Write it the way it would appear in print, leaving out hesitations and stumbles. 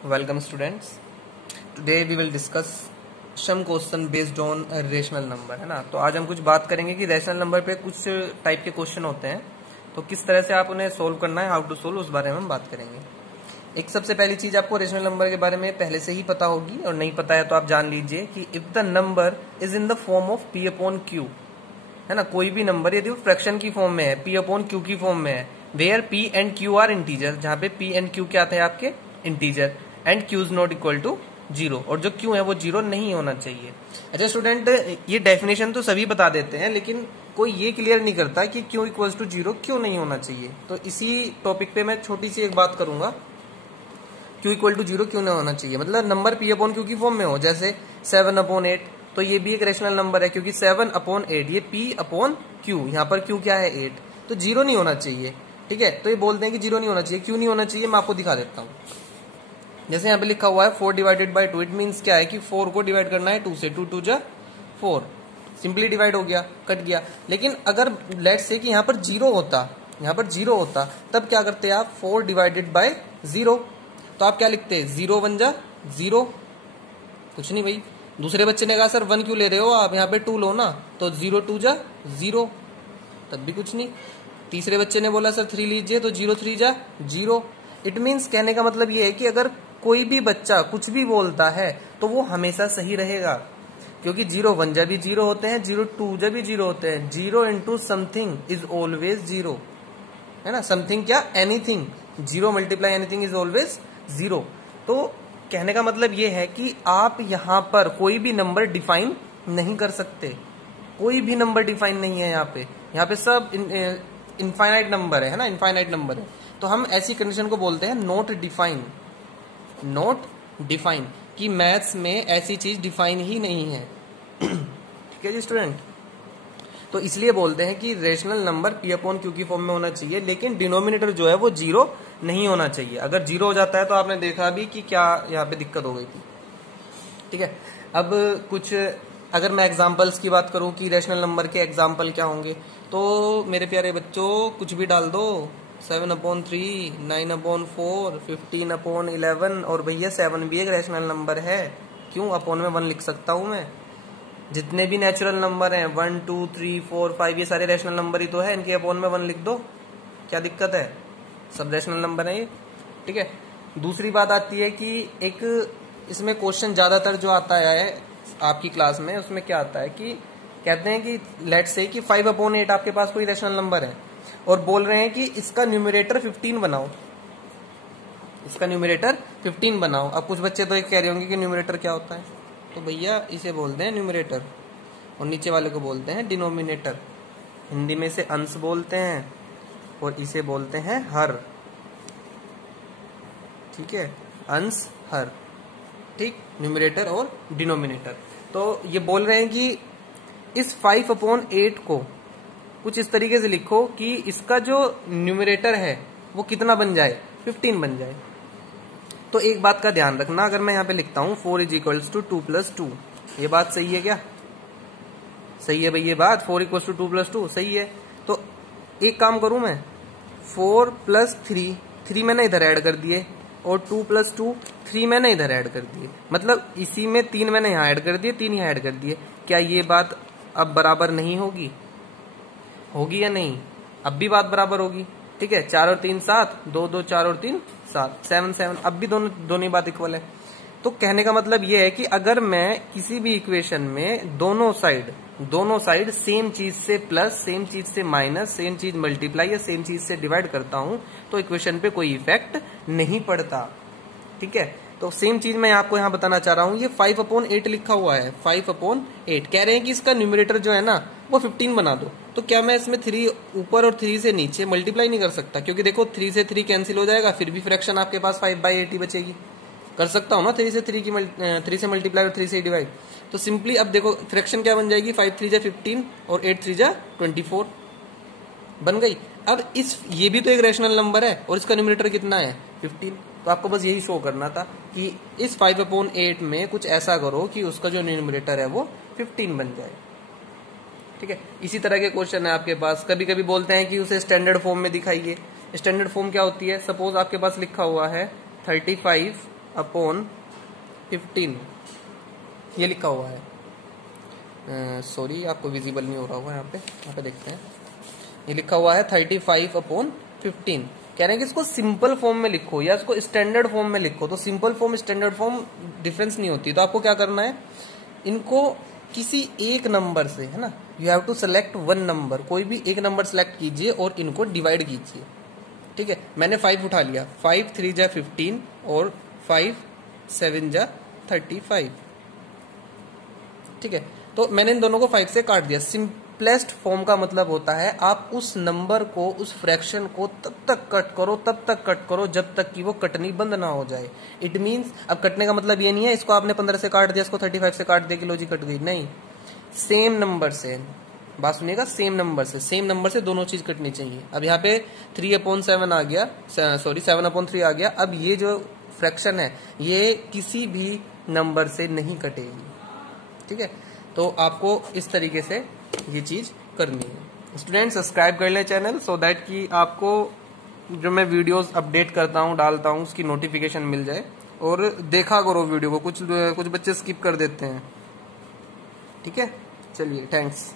Welcome students. Today we will discuss some question based on a rational number, है ना। तो आज हम कुछ बात करेंगे कि रैशनल नंबर पे कुछ टाइप के क्वेश्चन होते हैं, तो किस तरह से आप उन्हें सोल्व करना है, हाउ टू सोल्व, उस बारे में हम बात करेंगे। एक सबसे पहली चीज आपको रैशनल नंबर के बारे में पहले से ही पता होगी, और नहीं पता है तो आप जान लीजिए कि if the number is in the form of P upon Q, है ना, कोई भी नंबर यदि वो फ्रैक्शन की फॉर्म में है, पी अपॉन क्यू की फॉर्म में है, where p and q are integer, जहां पे पी एंड क्यू क्या थे आपके integer, and q is not equal to zero, और जो क्यू है वो जीरो नहीं होना चाहिए। अच्छा स्टूडेंट, ये डेफिनेशन तो सभी बता देते हैं, लेकिन कोई ये क्लियर नहीं करता कि क्यू इक्वल टू जीरो क्यों नहीं होना चाहिए। तो इसी टॉपिक पे मैं छोटी सी एक बात करूंगा, क्यू इक्वल टू जीरो क्यों नहीं होना चाहिए। मतलब नंबर पी अपॉन क्यू की फॉर्म में हो, जैसे 7/8, तो ये भी एक रेशनल नंबर है, क्योंकि 7/8 ये पी अपॉन क्यू, यहाँ पर क्यू क्या है 8, तो जीरो नहीं होना चाहिए। ठीक है, तो ये बोलते हैं कि जीरो नहीं होना चाहिए। क्यों नहीं होना चाहिए मैं आपको दिखा देता हूँ। जैसे यहाँ पे लिखा हुआ है 4 डिवाइडेड बाई 2, इट मीन्स क्या है कि 4 को डिवाइड करना है 2 से, 2 2 जा 4, सिंपली डिवाइड हो गया, कट गया। लेकिन अगर लेट्स से कि यहाँ पर जीरो होता, तब क्या करते आप, 4 डिवाइडेड बाई 0, तो आप क्या लिखते हैं, 0 1 जा 0, कुछ नहीं भाई। दूसरे बच्चे ने कहा सर 1 क्यों ले रहे हो आप, यहाँ पे 2 लो ना, तो 0 2 जा 0, तब भी कुछ नहीं। तीसरे बच्चे ने बोला सर 3 लीजिए, तो 0 3 जा 0। इट मीन्स कहने का मतलब ये है कि अगर कोई भी बच्चा कुछ भी बोलता है तो वो हमेशा सही रहेगा, क्योंकि 0 1 जा भी 0 होते हैं, 0 2 जा भी 0 होते हैं। 0 इंटू समथिंग इज ऑलवेज 0, है ना। समथिंग क्या, anything, 0 multiply anything is always 0। तो कहने का मतलब ये है कि आप यहाँ पर कोई भी नंबर डिफाइन नहीं कर सकते, कोई भी नंबर डिफाइन नहीं है यहाँ पे सब इनफाइनाइट नंबर है ना, इनफाइनाइट नंबर है। तो हम ऐसी कंडीशन को बोलते हैं नॉट डिफाइन, कि मैथ्स में ऐसी चीज डिफाइन ही नहीं है। ठीक है जी स्टूडेंट, तो इसलिए बोलते हैं कि rational number P upon q की फॉर्म में होना चाहिए, लेकिन डिनोमिनेटर जो है वो जीरो नहीं होना चाहिए। अगर जीरो हो जाता है तो आपने देखा भी कि क्या यहाँ पे दिक्कत हो गई थी। ठीक है, अब कुछ अगर मैं एग्जांपल्स की बात करूं कि रेशनल नंबर के एग्जांपल क्या होंगे, तो मेरे प्यारे बच्चों कुछ भी डाल दो, 7/3, 9/4, 15/11, और भैया 7 भी एक रेशनल नंबर है, क्यों, अपॉन में 1 लिख सकता हूं मैं। जितने भी नेचुरल नंबर हैं 1 2 3 4 5 ये सारे रैशनल नंबर ही तो है, इनके अपॉन में 1 लिख दो, क्या दिक्कत है, सब रैशनल नंबर है ये। ठीक है, दूसरी बात आती है कि एक इसमें क्वेश्चन ज्यादातर जो आता है आपकी क्लास में, उसमें क्या आता है कि कहते हैं कि लेट्स से कि 5/8 आपके पास कोई रैशनल नंबर है, और बोल रहे हैं कि इसका न्यूमरेटर 15 बनाओ, इसका न्यूमरेटर 15 बनाओ। अब कुछ बच्चे तो एक कह रहे होंगे कि न्यूमरेटर क्या होता है, तो भैया इसे बोलते हैं न्यूमरेटर, और नीचे वाले को बोलते हैं डिनोमिनेटर। हिंदी में इसे अंश बोलते हैं और इसे बोलते हैं हर। ठीक है, अंश हर, ठीक, न्यूमरेटर और डिनोमिनेटर। तो ये बोल रहे हैं कि इस 5/8 को कुछ इस तरीके से लिखो कि इसका जो न्यूमरेटर है वो कितना बन जाए, 15 बन जाए। तो एक बात का ध्यान रखना, अगर मैं यहाँ पे लिखता हूँ 4 = 2 + 2, ये बात सही है क्या, सही है भाई ये बात, 4 = 2 + 2 सही है। तो एक काम करूं मैं, 4 + 3 मैंने इधर ऐड कर दिए, और 2 + 2 3 मैंने इधर ऐड कर दिए, मतलब इसी में 3 मैंने यहाँ ऐड कर दिए, 3 यहाँ ऐड कर दिए। क्या ये बात अब बराबर नहीं होगी, होगी या नहीं, अब भी बात बराबर होगी। ठीक है, 4 और 3 7, 2 2 4 और 3 7, 7 7, अब भी दोनों ही बात इक्वल है। तो कहने का मतलब ये है कि अगर मैं किसी भी इक्वेशन में दोनों साइड सेम चीज से प्लस, सेम चीज से माइनस, सेम चीज मल्टीप्लाई या सेम चीज से डिवाइड करता हूं, तो इक्वेशन पे कोई इफेक्ट नहीं पड़ता। ठीक है, तो सेम चीज मैं आपको यहाँ बताना चाह रहा हूँ। ये 5/8 लिखा हुआ है, 5/8 कह रहे हैं कि इसका न्यूमरेटर जो है ना वो 15 बना दो। तो क्या मैं इसमें 3 ऊपर और 3 से नीचे मल्टीप्लाई नहीं कर सकता, क्योंकि देखो 3 से 3 कैंसिल हो जाएगा, फिर भी फ्रैक्शन आपके पास 5/8 ही बचेगी। कर सकता हूँ ना 3 से मल्टीप्लाई और 3 से डिवाइड। तो सिंपली अब देखो फ्रैक्शन क्या बन जाएगी, 5 3 जा 15 और 8 3 जा 24 बन गई। अब ये भी तो एक रैशनल नंबर है, और इसका न्यूमरेटर कितना है 15। तो आपको बस यही शो करना था कि इस 5/8 में कुछ ऐसा करो कि उसका जो न्यूमरेटर है वो 15 बन जाए। ठीक है, इसी तरह के क्वेश्चन है आपके पास। कभी कभी बोलते हैं कि उसे स्टैंडर्ड फॉर्म में दिखाइए। स्टैंडर्ड फॉर्म क्या होती है, सपोज आपके पास लिखा हुआ है 35 अपॉन 15 ये लिखा हुआ है। सॉरी आपको विजिबल नहीं हो रहा होगा, यहाँ पे देखते हैं। ये लिखा हुआ है 35 अपॉन 15। कह रहे हैं कि इसको सिंपल फॉर्म में लिखो या इसको स्टैंडर्ड फॉर्म में लिखो। तो simple form standard form difference नहीं होती। तो आपको क्या करना है, इनको किसी एक नंबर से, है ना, you have to select one number, कोई भी एक नंबर सेलेक्ट कीजिए और इनको डिवाइड कीजिए। ठीक है, मैंने 5 उठा लिया, 5 3 जा 15 और 5 7 जा 35। ठीक है, तो मैंने इन दोनों को 5 से काट दिया। सिंपलेस्ट फॉर्म का मतलब होता है आप उस नंबर को, उस फ्रैक्शन को तब तक कट करो जब तक कि वो कटनी बंद ना हो जाए। इट मीन्स, अब कटने का मतलब ये नहीं है इसको आपने 15 से काट दिया, इसको 35 से काट दिया कि लो जी कट गई, नहीं। सेम नंबर से, बात सुनिएगा, सेम नंबर से दोनों चीज कटनी चाहिए। अब यहाँ पे 3/7 आ गया, सॉरी 7/3 आ गया। अब ये जो फ्रैक्शन है ये किसी भी नंबर से नहीं कटेगी। ठीक है, तो आपको इस तरीके से ये चीज करनी है। स्टूडेंट सब्सक्राइब कर लें चैनल, सो दैट कि आपको जो मैं वीडियोस अपडेट करता हूँ, डालता हूँ, उसकी नोटिफिकेशन मिल जाए। और देखा करो वीडियो को, कुछ बच्चे स्किप कर देते हैं। ठीक है, चलिए, थैंक्स।